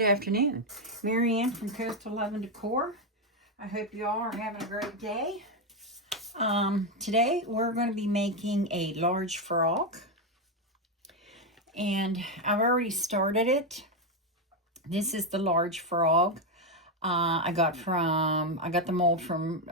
Good afternoon. Marianne from Coastal Love and Decor. I hope you all are having a great day. Today we're going to be making a large frog. And I've already started it. This is the large frog. I got the mold from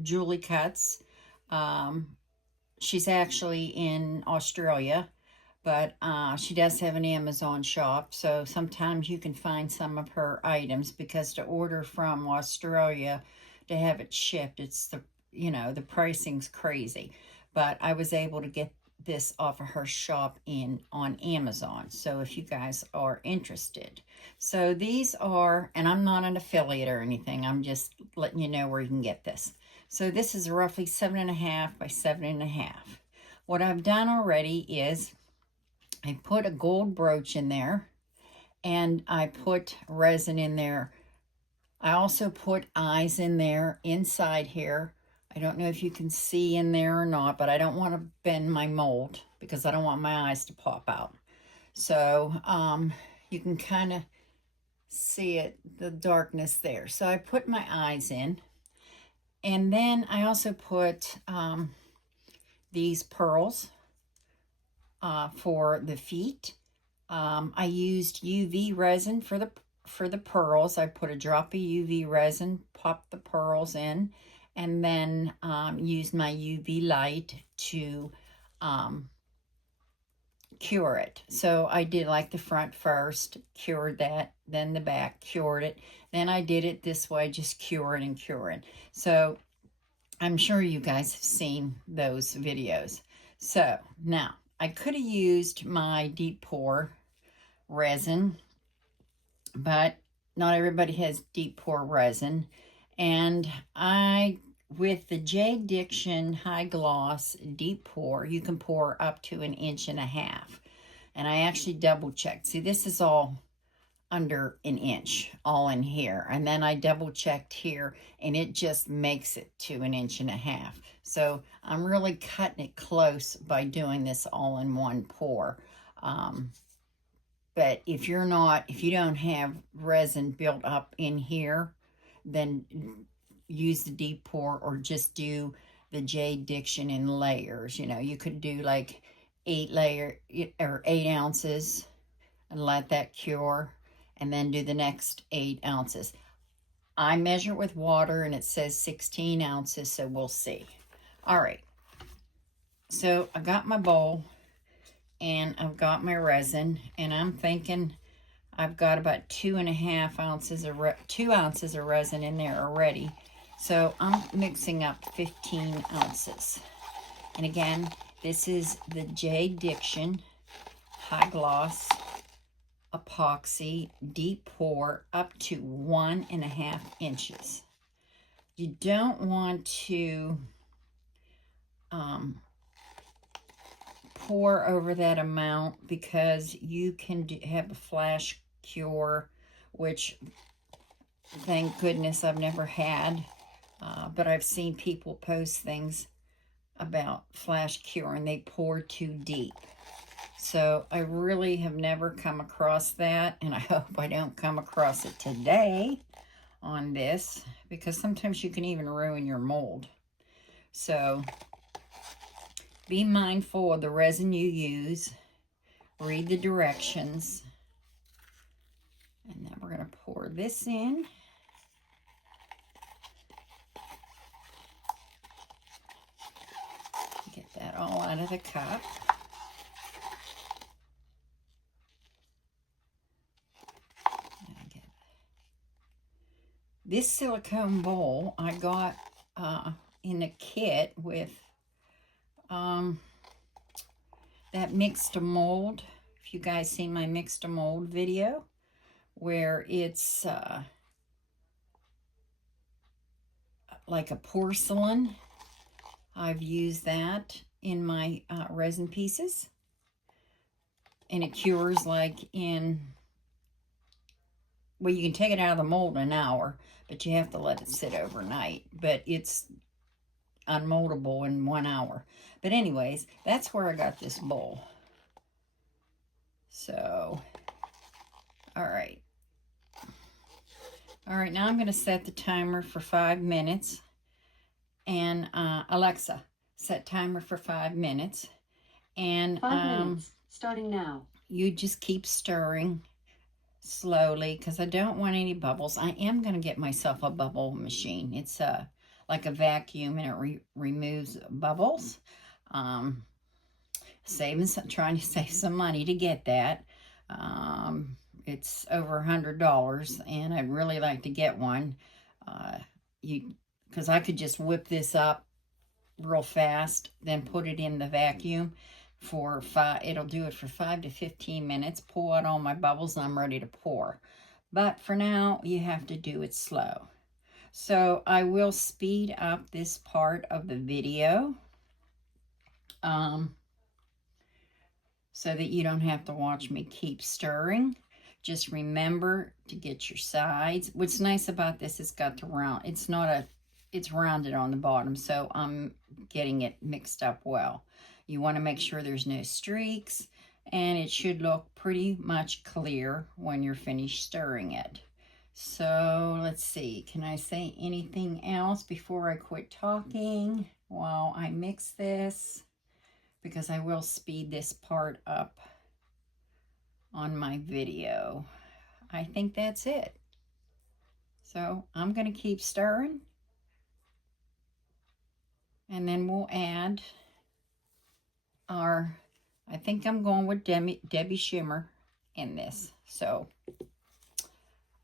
Julie Cuts. She's actually in Australia. But she does have an Amazon shop, so sometimes you can find some of her items, because to order from Australia to have it shipped, it's the pricing's crazy. But I was able to get this off of her shop on Amazon, so if you guys are interested. So these are, and I'm not an affiliate or anything, I'm just letting you know where you can get this. So this is roughly 7.5 by 7.5. What I've done already is I put a gold brooch in there, and I put resin in there. I also put eyes in there inside here. I don't know if you can see in there or not, but I don't want to bend my mold because I don't want my eyes to pop out. So you can kind of see it, the darkness there. So I put my eyes in, and then I also put these pearls for the feet. I used UV resin for the pearls. I put a drop of UV resin, popped the pearls in, and then used my UV light to cure it. So I did like the front first, cured that, then the back, cured it. Then I did it this way, just cure it and cure it. So I'm sure you guys have seen those videos. So now, I could have used my deep pour resin, but not everybody has deep pour resin. And with the J. Diction High Gloss Deep Pour, you can pour up to 1.5 inches. And I actually double checked. See, this is all under 1 inch, all in here. And then I double checked here, and it just makes it to 1.5 inches. So I'm really cutting it close by doing this all in one pour. But if you don't have resin built up in here, then use the deep pour, or just do the J. Diction in layers. You could do like 8 ounces and let that cure, and then do the next 8 ounces. I measure with water, and it says 16 ounces, so we'll see. All right, so I got my bowl, and I've got my resin, and I'm thinking I've got about 2.5 ounces of 2 ounces of resin in there already. So I'm mixing up 15 ounces. And again, this is the J. Diction High Gloss Epoxy Deep Pour up to 1.5 inches. You don't want to pour over that amount, because you can have a flash cure, which thank goodness I've never had, but I've seen people post things about flash cure and they pour too deep. So I really have never come across that, and I hope I don't come across it today on this, because sometimes you can even ruin your mold. So be mindful of the resin you use. Read the directions. And then we're going to pour this in. Get that all out of the cup. This silicone bowl I got in a kit with that mixed mold. If you guys seen my mixed mold video, where it's like a porcelain. I've used that in my resin pieces, and it cures like in, well, you can take it out of the mold in an hour, but you have to let it sit overnight. But it's unmoldable in 1 hour. But anyways, that's where I got this bowl. So, all right. All right, now I'm going to set the timer for 5 minutes. And Alexa, set timer for 5 minutes. And 5 minutes, starting now. You just keep stirring slowly because I don't want any bubbles. I am going to get myself a bubble machine. It's like a vacuum and it removes bubbles. Trying to save some money to get that. It's over $100, and I'd really like to get one. Because I could just whip this up real fast, then put it in the vacuum for it'll do it for 5 to 15 minutes, pull out all my bubbles, and I'm ready to pour. But for now, you have to do it slow. So I will speed up this part of the video so that you don't have to watch me keep stirring. Just remember to get your sides. What's nice about this, it's got the round. It's rounded on the bottom, so I'm getting it mixed up well. You want to make sure there's no streaks, and it should look pretty much clear when you're finished stirring it. So let's see, can I say anything else before I quit talking while I mix this? Because I will speed this part up on my video. I think that's it. So I'm going to keep stirring. And then we'll add our, I think I'm going with Debbie Shimmer in this. So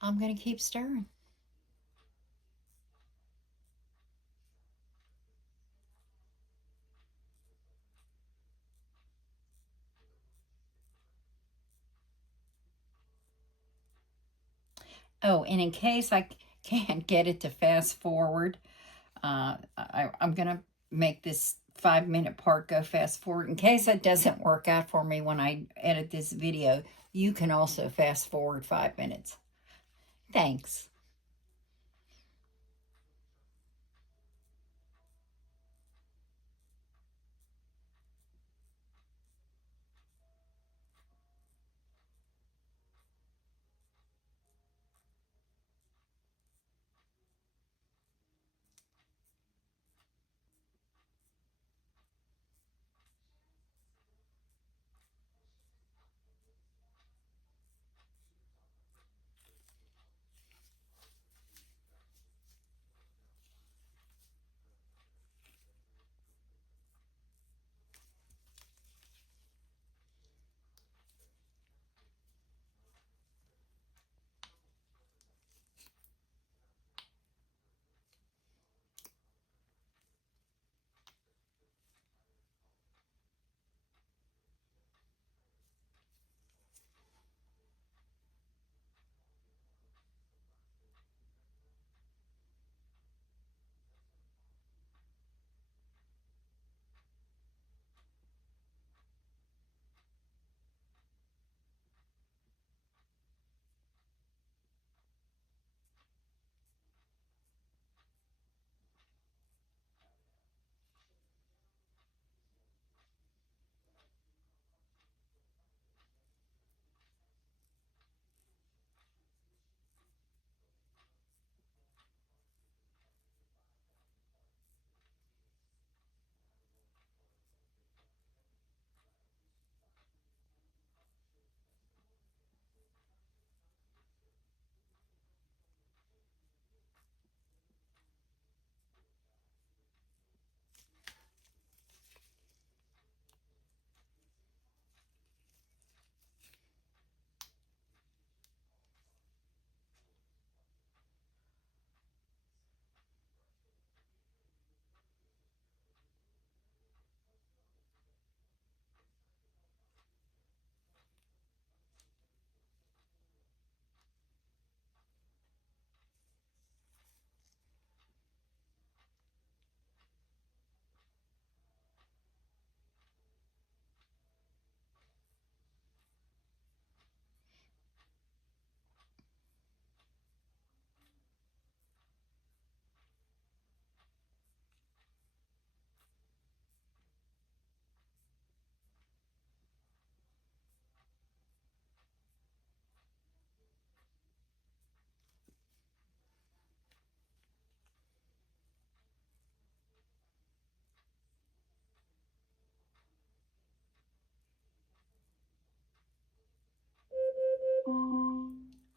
I'm going to keep stirring. Oh, and in case I can't get it to fast forward, I'm going to make this 5-minute part go fast forward. In case that doesn't work out for me when I edit this video, you can also fast forward 5 minutes. Thanks.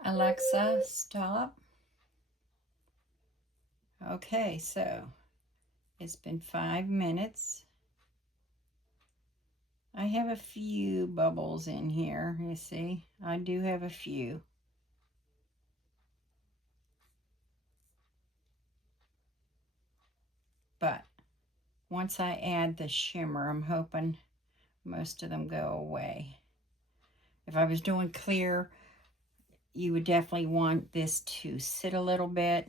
Alexa, stop. Okay, so it's been 5 minutes. I have a few bubbles in here, you see. I do have a few. But once I add the shimmer, I'm hoping most of them go away. If I was doing clear, you would definitely want this to sit a little bit.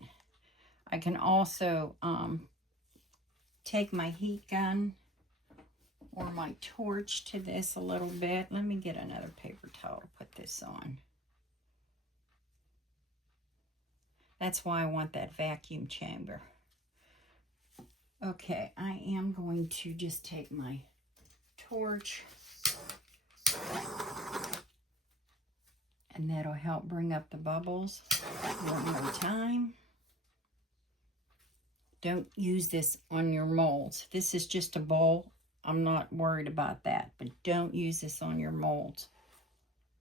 I can also take my heat gun or my torch to this a little bit. Let me get another paper towel to put this on. That's why I want that vacuum chamber. Okay, I am going to just take my torch, and that'll help bring up the bubbles one more time. Don't use this on your molds. This is just a bowl. I'm not worried about that, but don't use this on your molds.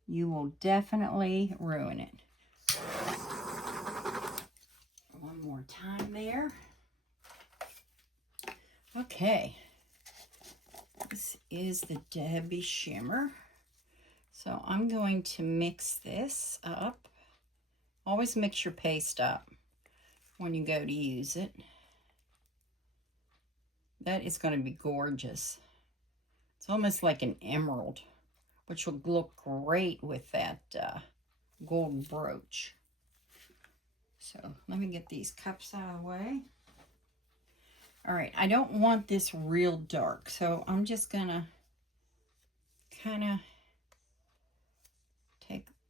You will definitely ruin it. One more time there. Okay. This is the Debbie Shimmer. So I'm going to mix this up. Always mix your paste up when you go to use it. That is going to be gorgeous. It's almost like an emerald, which will look great with that gold brooch. So let me get these cups out of the way. All right, I don't want this real dark, so I'm just gonna kind of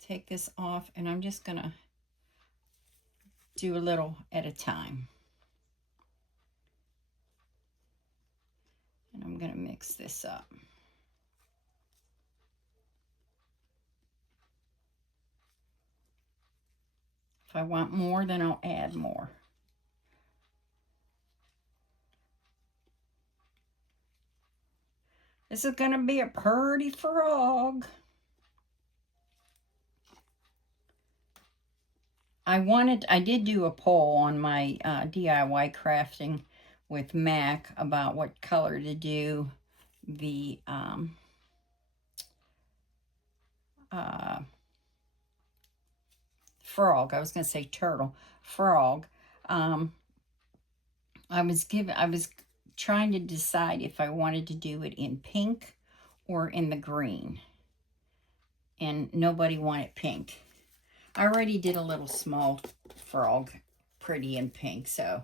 take this off, and I'm just gonna do a little at a time. And I'm gonna mix this up. If I want more, then I'll add more. This is gonna be a pretty frog. I did do a poll on my DIY crafting with Mac about what color to do the frog. I was going to say turtle. Frog. I was trying to decide if I wanted to do it in pink or in the green. And nobody wanted pink. I already did a little small frog, pretty in pink, so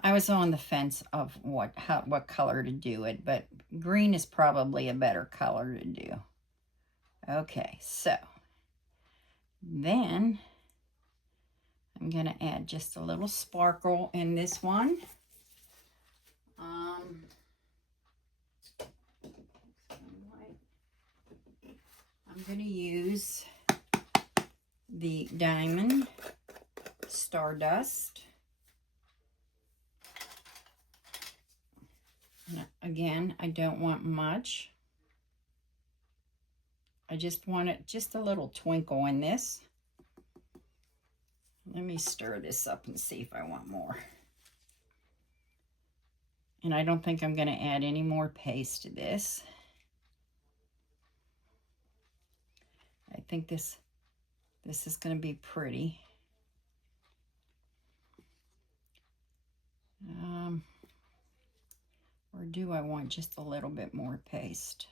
I was on the fence of what color to do it, but green is probably a better color to do. Okay, so then I'm going to add just a little sparkle in this one. I'm going to use the Diamond Stardust. And again, I don't want much. I just want it just a little twinkle in this. Let me stir this up and see if I want more. And I don't think I'm going to add any more paste to this. I think this is going to be pretty. Or do I want just a little bit more paste?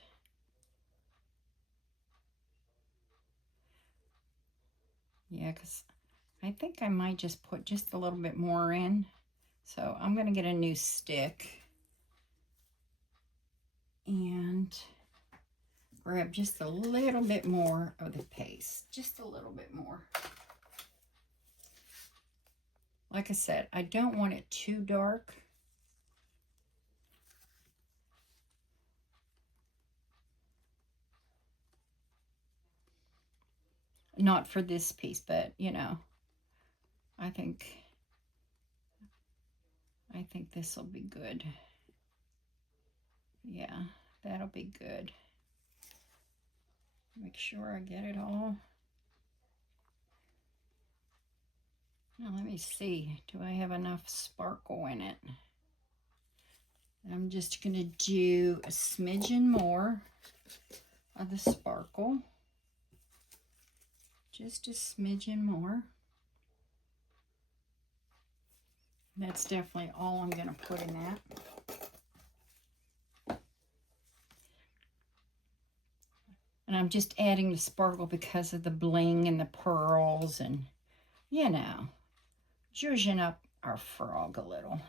Yeah, because I think I might just put just a little bit more in. So I'm going to get a new stick and grab just a little bit more of the paste. Just a little bit more. Like I said, I don't want it too dark. Not for this piece, but you know, I think this will be good. Yeah, that'll be good. Make sure I get it all. Now let me see, do I have enough sparkle in it? I'm just going to do a smidgen more of the sparkle. Just a smidgen more. That's definitely all I'm going to put in that. And I'm just adding the sparkle because of the bling and the pearls and, you know, zhuzhing up our frog a little.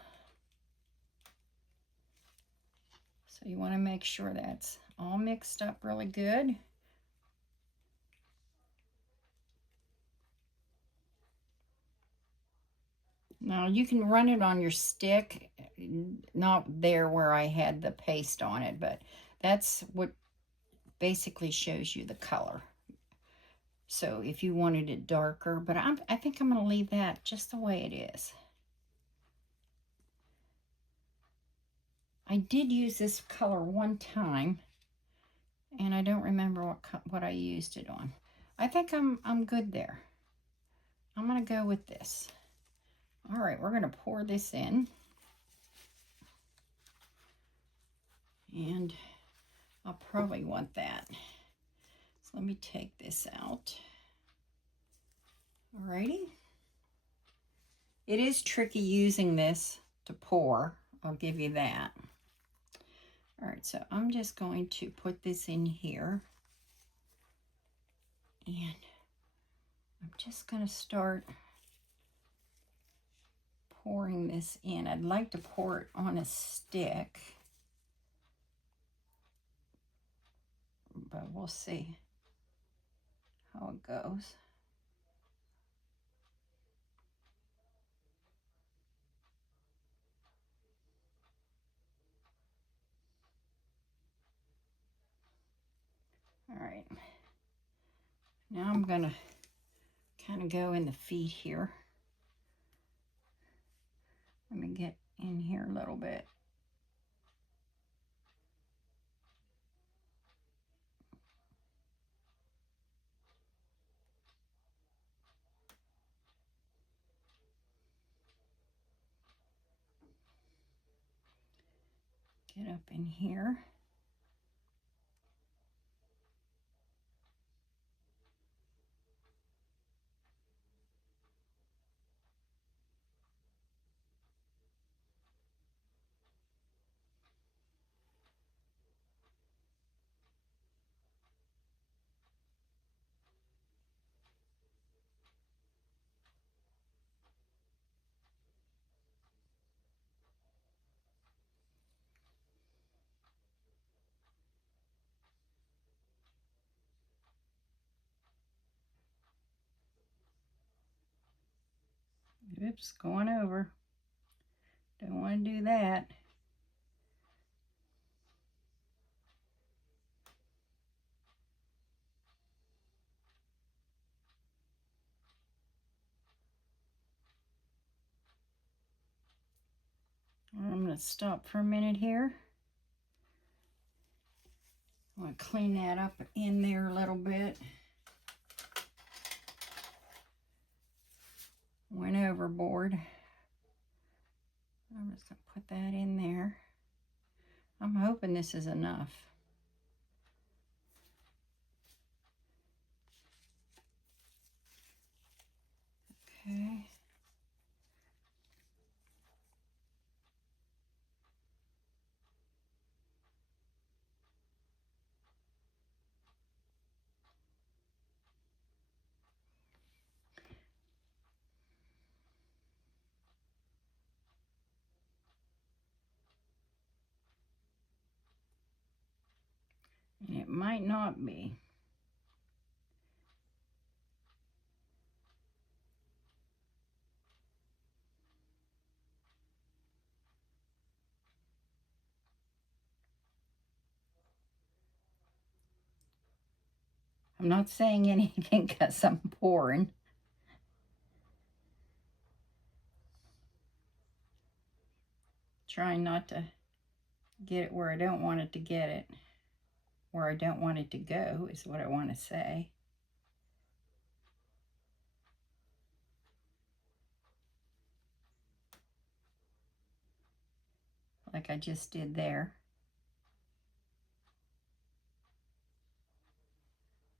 So you want to make sure that's all mixed up really good. Now you can run it on your stick, not there where I had the paste on it, but that's what basically shows you the color. So if you wanted it darker, but I think I'm going to leave that just the way it is. I did use this color one time, and I don't remember what I used it on. I think I'm good there. I'm going to go with this. All right, we're going to pour this in. And I'll probably want that. So let me take this out. Alrighty. It is tricky using this to pour. I'll give you that. All right, so I'm just going to put this in here. And I'm just going to start pouring this in. I'd like to pour it on a stick, but we'll see how it goes. All right, now I'm going to kind of go in the feet here. Let me get in here a little bit. Get up in here. Oops, going over. Don't want to do that. I'm going to stop for a minute here. I want to clean that up in there a little bit. Went overboard. I'm just going to put that in there. I'm hoping this is enough. Okay. And it might not be. I'm not saying anything because I'm pouring. Trying not to get it where I don't want it to get it. Where I don't want it to go is what I want to say. like I just did there.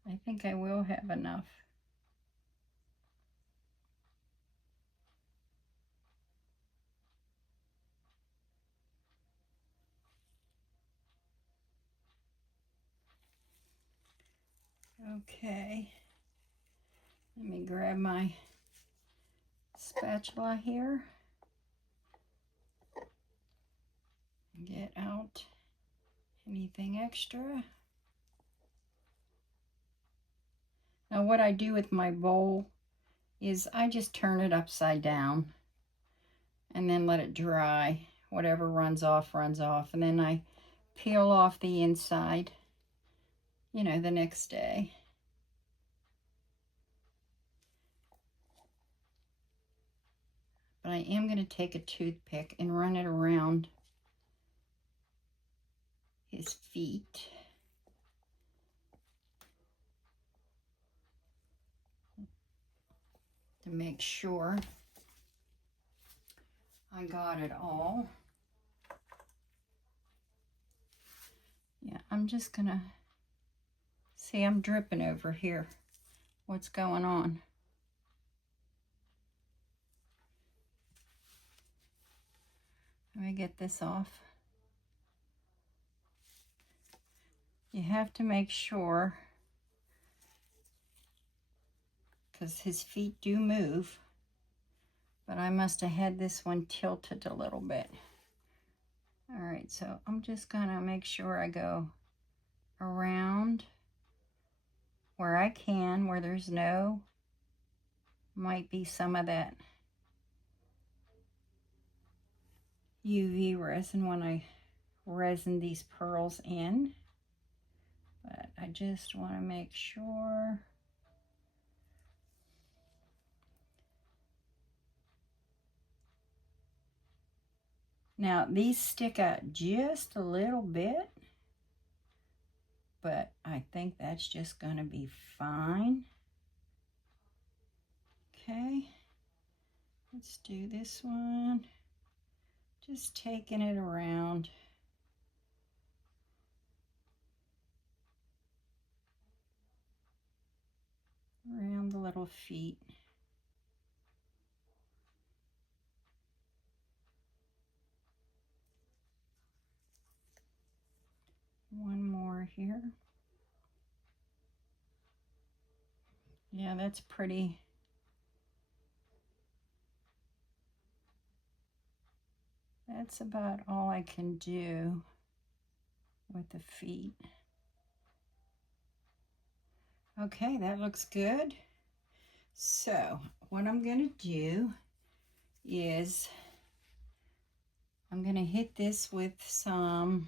I think I will have enough. Okay, let me grab my spatula here. Get out anything extra. Now what I do with my bowl is I just turn it upside down and then let it dry. Whatever runs off, and then I peel off the inside, you know, the next day. But I am going to take a toothpick and run it around his feet. To make sure I got it all. Yeah, I'm just going to see, I'm dripping over here. What's going on? Let me get this off. You have to make sure, because his feet do move, but I must have had this one tilted a little bit. All right, so I'm just gonna make sure I go around where I can, where there's no, might be some of that UV resin when I resin these pearls in, but I just want to make sure. Now these stick out just a little bit, but I think that's just going to be fine. Okay, let's do this one. Just taking it around. Around the little feet. One more here. Yeah, that's pretty. That's about all I can do with the feet. Okay, that looks good. So what I'm going to do is I'm going to hit this with some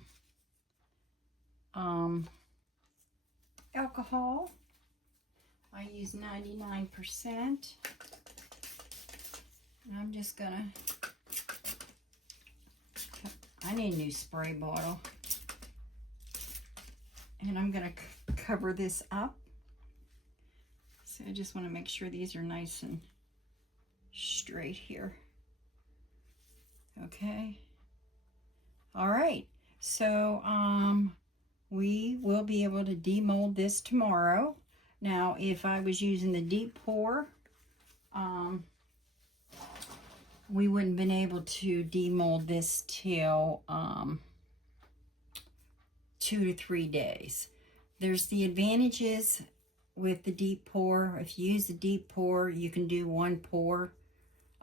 alcohol. I use 99%. And I'm just going to, I need a new spray bottle. And I'm going to cover this up. So I just want to make sure these are nice and straight here. Okay. All right. So we will be able to demold this tomorrow. Now, if I was using the deep pour, we wouldn't have been able to demold this till 2 to 3 days. There's the advantages with the deep pour. If you use the deep pour, you can do one pour.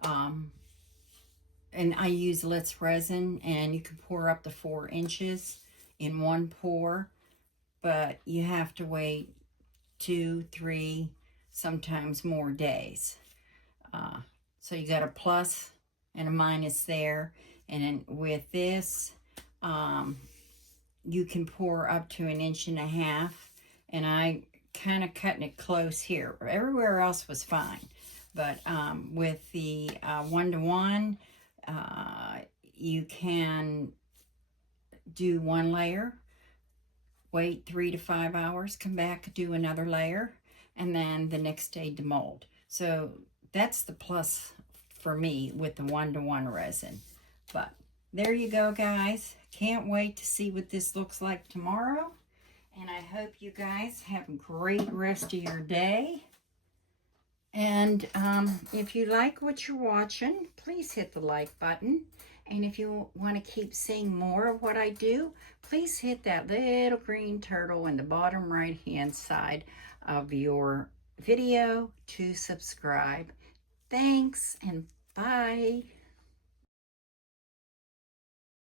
And I use Let's Resin, and you can pour up to 4 inches in one pour, but you have to wait 2, 3, sometimes more days. So you got a plus and a minus there. And then with this, you can pour up to 1.5 inches, and I kind of cutting it close here. Everywhere else was fine, but with the 1-to-1, you can do one layer, wait 3 to 5 hours, come back, do another layer, and then the next day demold. So that's the plus for me with the 1-to-1 resin. But there you go, guys. Can't wait to see what this looks like tomorrow. And I hope you guys have a great rest of your day. And if you like what you're watching, please hit the like button. And if you want to keep seeing more of what I do, please hit that little green turtle in the bottom right-hand side of your video to subscribe. Thanks and bye.